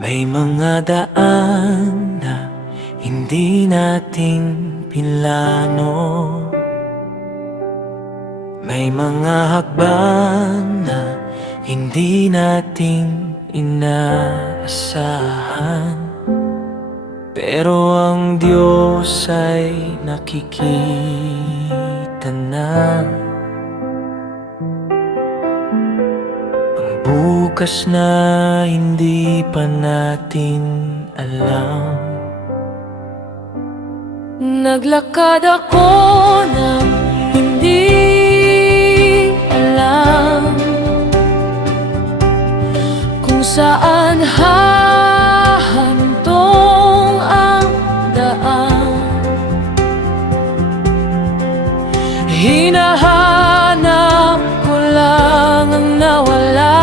May mga daan na hindi natin pinlano. May mga hakbang na hindi natin inaasahan. Pero ang Diyos ay nakikita na ang bukas na hindi pa natin alam. Naglakad ako ng hindi alam kung saan hahantong ang daan. Hinahanap ko lang ang nawala.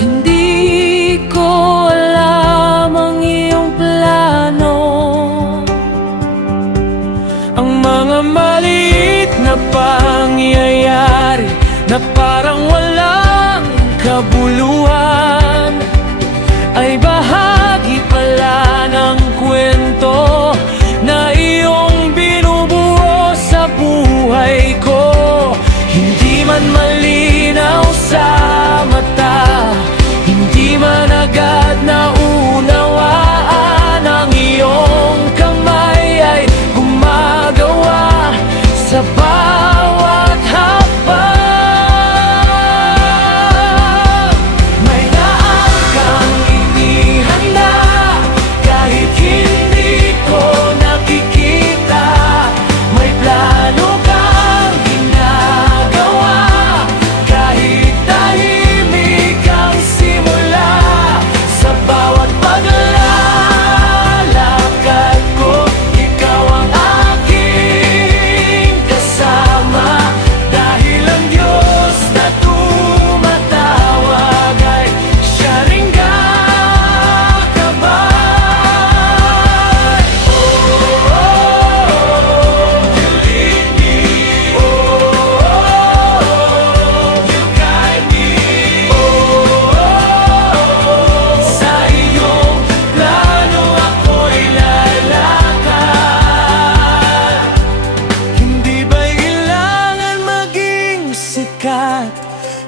Hindi ko alam ang iyong plano. Ang mga maliit na pangyayari na parang walang kabuluhan ay bahagi pala ng kwento na iyong binubuo sa buhay ko. Hindi man malinaw sa mata, hindi man agad na unawaan, ang iyong kamay ay gumagawa sa bawat hakbang. May daan kang inihanda kahit hindi ko nakikita. May plano kang ginagawa kahit tahimik ang simula. Sa bawat paglalakad ko, ikaw ang aking kasama. Dahil ang Diyos na tumatawag ay siya ring gagabay. You lead me, you guide me, sa iyong plano ako'y lalakad. Hindi ba'y kailangan maging sikat?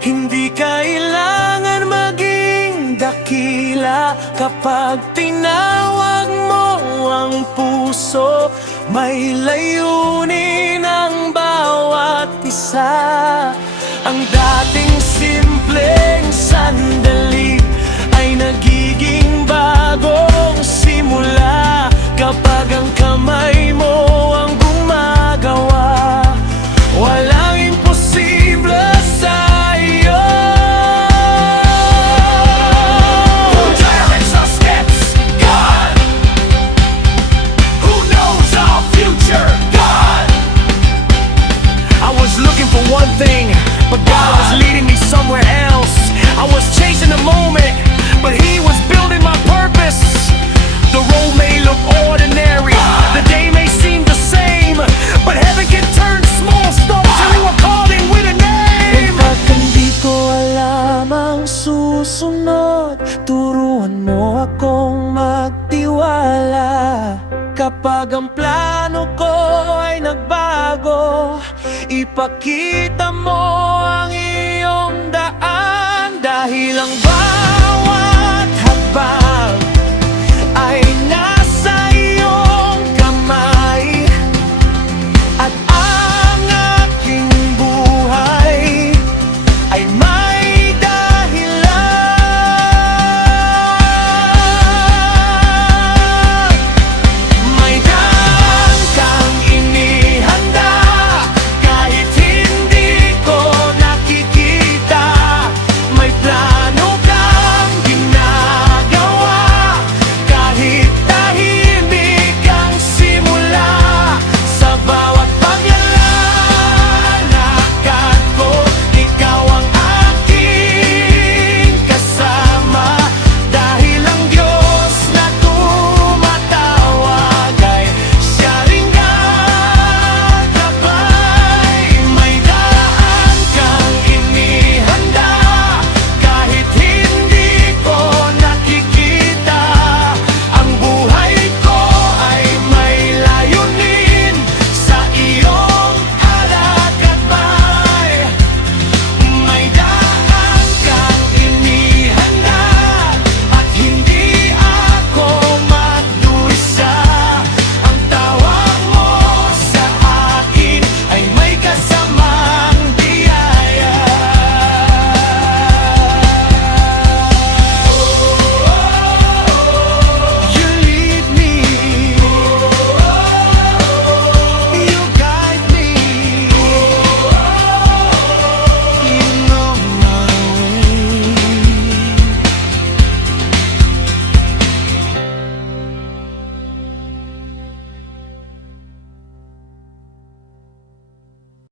Hindi kailangan maging dakila. Kapag tinawag mo ang puso, may layunin ang bawat isa. Ang dating simpleng sandali ay nagiging bagong simula kapag ang kamay mo ang gumagawa. Walang imposible sa iyo. Who directs our steps? God. Who knows our future? God. I was looking for one thing, but God was leading me somewhere else. I was chasing the moment, but He was building my purpose. The road may look ordinary, the day may seem the same, but heaven can turn small stones into a calling with a name. Kapag hindi ko alam ang susunod, turuan mo akong magtiwala. Kapag ang plano ko ay nagbago, ipakita mo